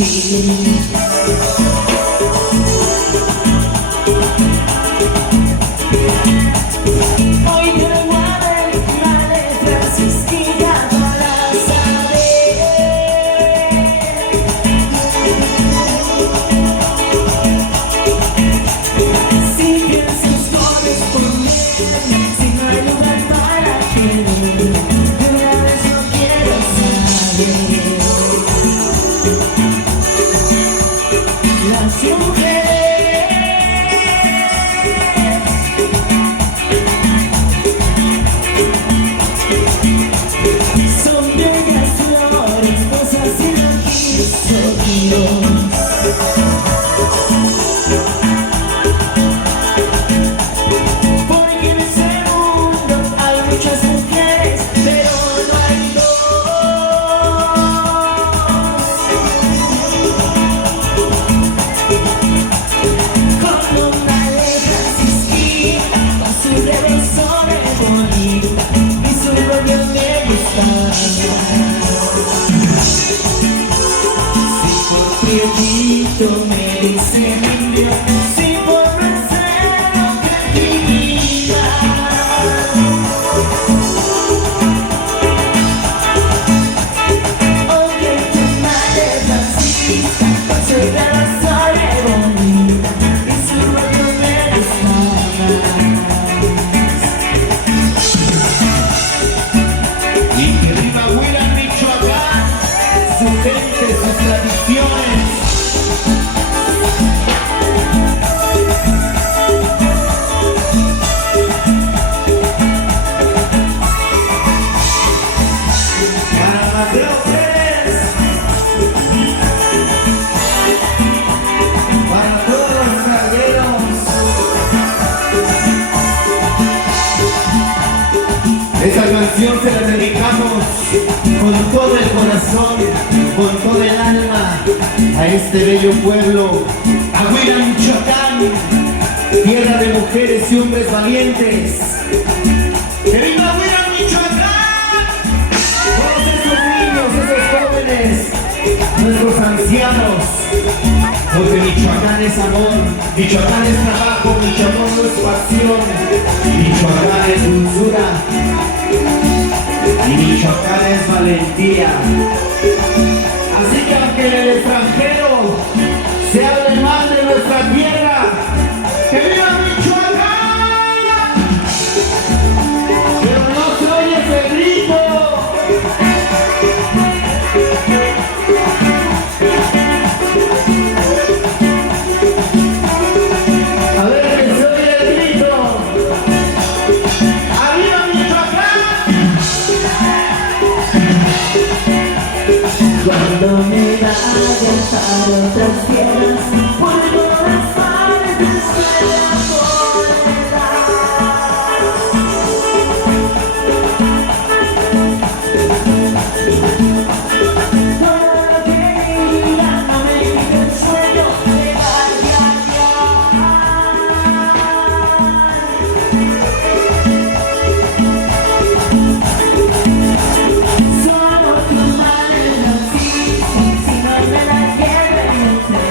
Hoy te guardaré la letra existida para saber si piensas corresponder, si no hay lugar para querer. De una vez no quiero saber. Las mujeres son bellas flores, cosas que no quiso Dios. Porque en ese mundo hay muchas mujeres, pero no hay dos. Con una letra existir, con su reverso de morir y su rollo me gustaba. Si por prietito me dicen indio, si por mesero creatividad, oye tu madre racista, con su reverso de bonita y su rollo me gustaba. Y que viva Huila, Michoacán, su gente, sus tradiciones. Para Mateo Pérez, para todos los cargueros. Esta canción se la dedicamos con todo el corazón, con todo el alma, a este bello pueblo, a Huila, Michoacán, tierra de mujeres y hombres valientes. ¡Que viva Huila, Michoacán! Todos esos niños, esos jóvenes, nuestros ancianos, porque Michoacán es amor, Michoacán es trabajo, Michoacán no es pasión, Michoacán es dulzura y Michoacán es valentía. Así que aunque en el extranjero se hable mal de nuestra tierra, ¡que viva Michoacán! Pero no se oye ese grito. A ver que se oye el grito. ¡Arriba Michoacán! Cuando me vaya para otras tierras, por todas partes me no querida, no me quite el sueño de solo tu madre no existe, si no me la quiero.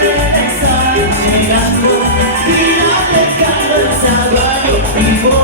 me está llegando, irá dejando el sabor vivo.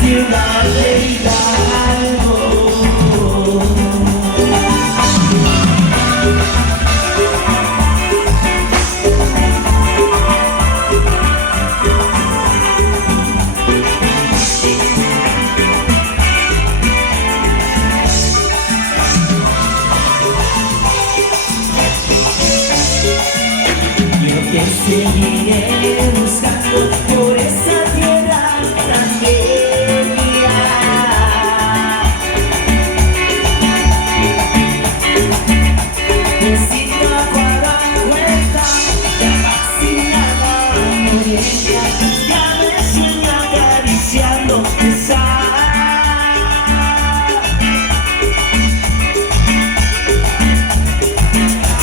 Ciudad de Hidalgo. Yo te seguiré buscando por esa tierra tan bella. Necesito para vuelta, fascinada, muriendo, ya me siento acariciando esa.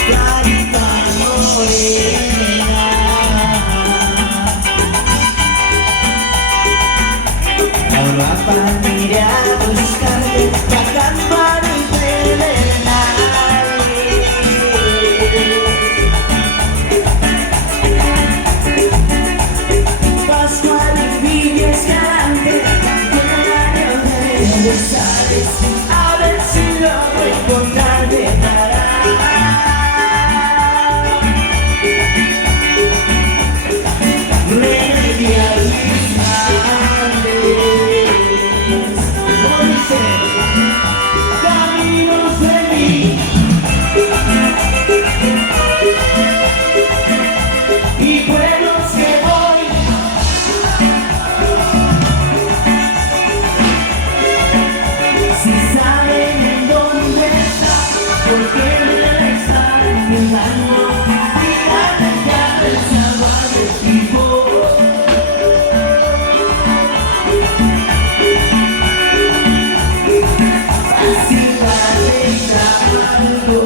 Clarita morena, ahora partiré a buscarte la campana infernal. Pascual y Vivi Escalante, de sabes, a ver si logro encontrarte para remediar mis males. Como dice, caminos de mí y pueblos que voy. Si saben en dónde está, porque me están mirando, díganme ya el sabor de vivo. Así va a algo.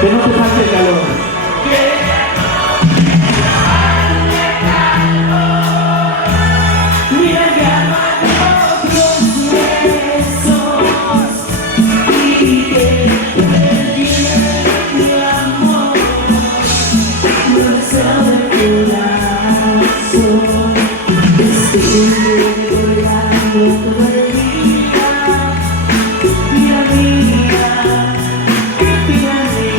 Que no te falte el calor. Mira que aman otros besos y que perdí mi amor, no deseo de corazón. Estoy llorando todo el día, mira mía, mira mía.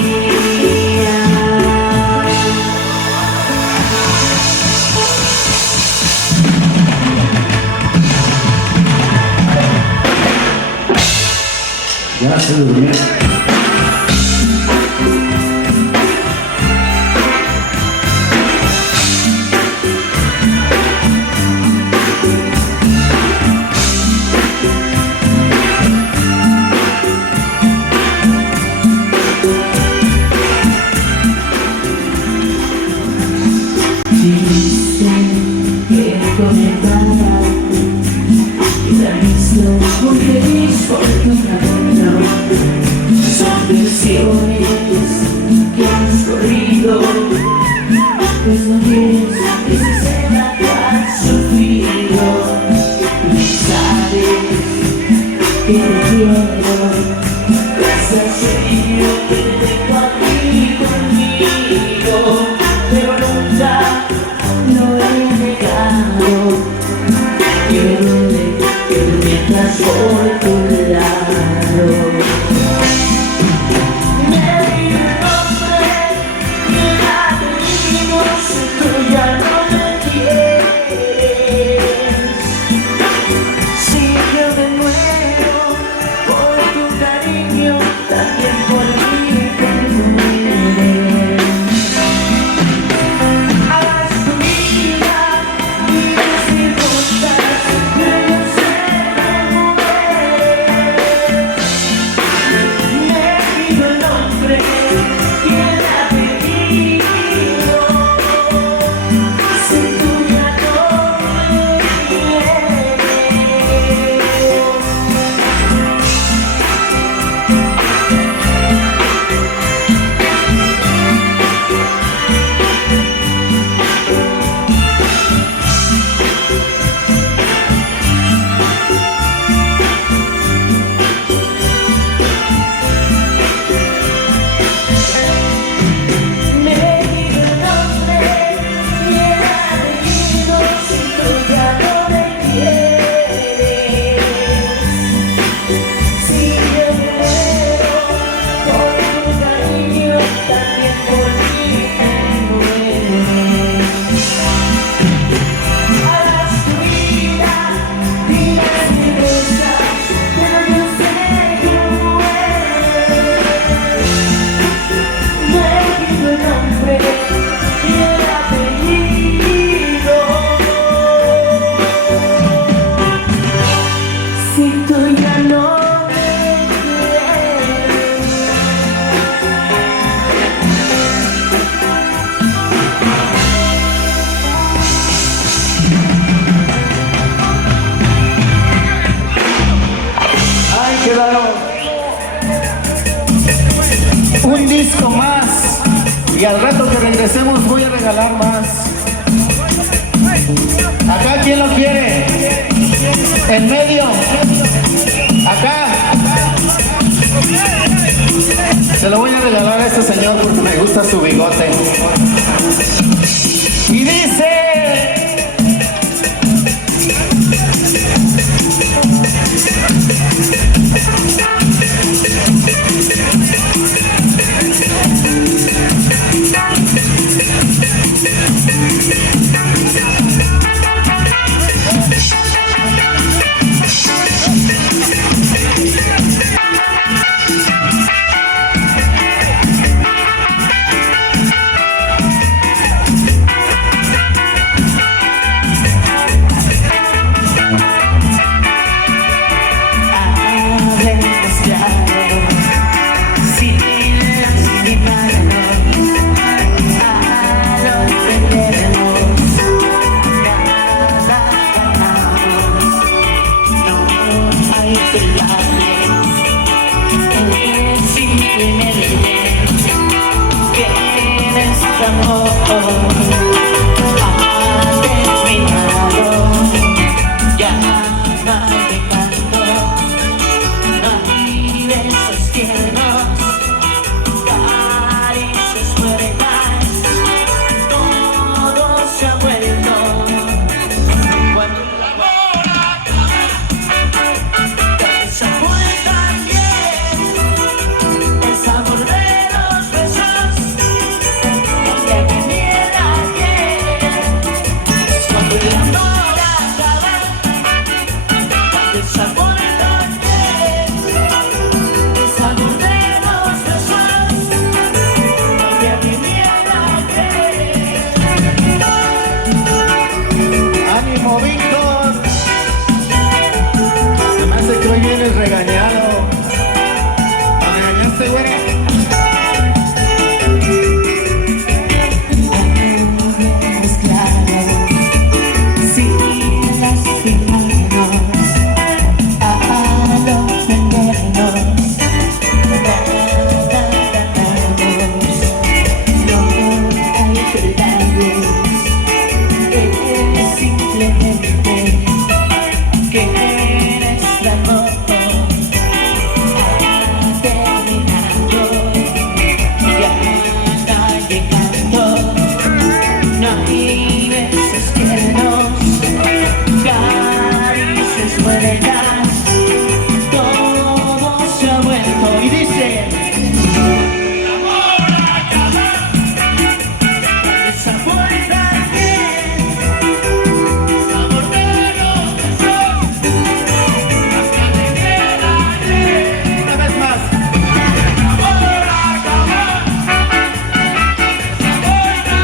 Ya se durmió. Dijiste que comenzara la misma feliz por tu camino. Son versiones que has corrido, pues no quieres que se sepa que has sufrido. Y sabes que te quiero, gracias Señor que te tengo aquí conmigo, pero nunca lo he negado. Quiero que mientras por tu lado me di el nombre y el apellido, si tú ya no me quieres. Si yo me muero por tu cariño, también por mí te mueres. Hagas tu vida y las circunstancias, pero yo sé que mueres. Me pido el nombre y el apellido, si tú ya no me quieres. Me pido el nombre y el apellido, si tú ya no me quieres. Si yo me muero por tu cariño, también por mí te mueres. Harás tu vida y las circunstancias, pero yo sé que mueres. Me pido el nombre y el apellido, si tú ya no me quieres. Ay, quedaron un disco más. Y al rato que regresemos voy a regalar más. Acá, ¿quién lo quiere? En medio. Acá. Se lo voy a regalar a este señor porque me gusta su bigote. Y dice... Regañado. ¿Me regañaste, güera? Es claro, sin lastimarnos, al ofendernos, no hay verdades, es simplemente que nuestra foto ha terminado, ya está llegando. No hay veces tiernos, caricias buenas, todo se ha vuelto y dice: el amor acaba, esa puerta amor de los besos, hasta tener ayer. Una vez más. El amor acaba, esa puerta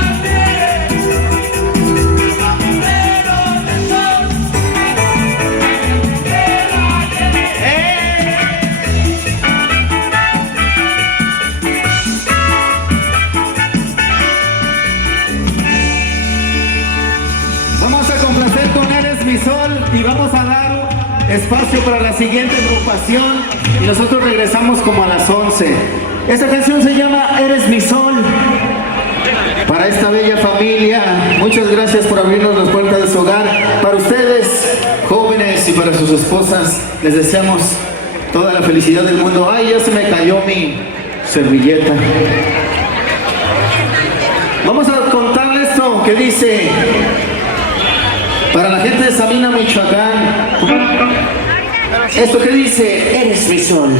Vamos a complacer con Eres mi Sol y vamos a dar espacio para la siguiente agrupación y nosotros regresamos como a las 11. Esta canción se llama Eres mi Sol. Para esta bella familia, muchas gracias por abrirnos las puertas de su hogar. Para ustedes, jóvenes, y para sus esposas, les deseamos toda la felicidad del mundo. Ay, ya se me cayó mi servilleta. Vamos a contarles esto que dice: para la gente de Sabina, Michoacán, esto que dice: Eres mi sol.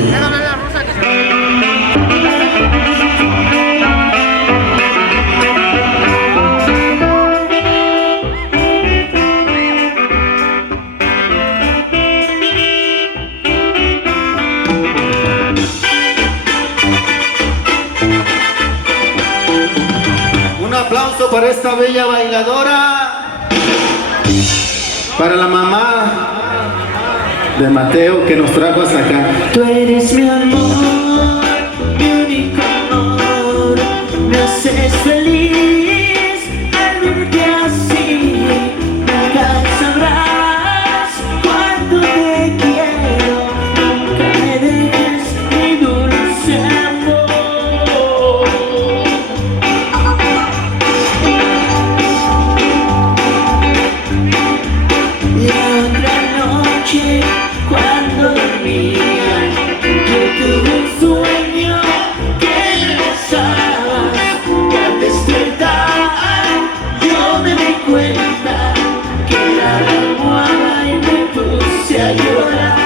Un aplauso para esta bella bailadora, para la mamá de Mateo que nos trajo hasta acá. Tú eres mi amor, mi único amor, me haces feliz al verte así. Nunca sabrás cuánto te quiero, nunca me dejes mi dulce amor. La otra noche, cuando dormía, yo tuve un sueño que me besabas, y al despertar yo me di cuenta que era la almohada y me puse a llorar.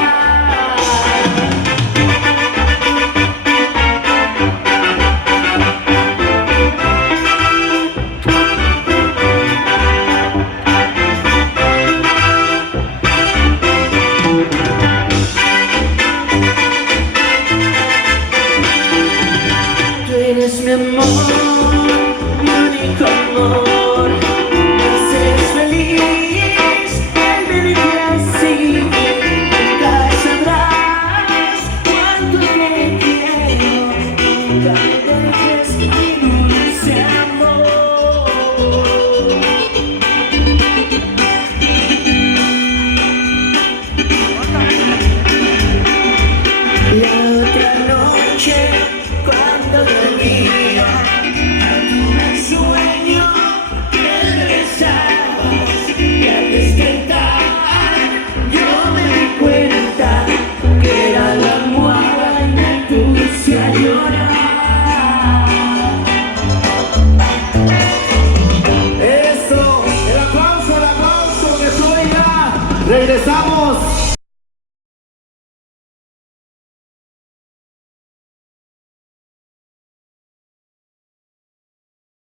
regresamos.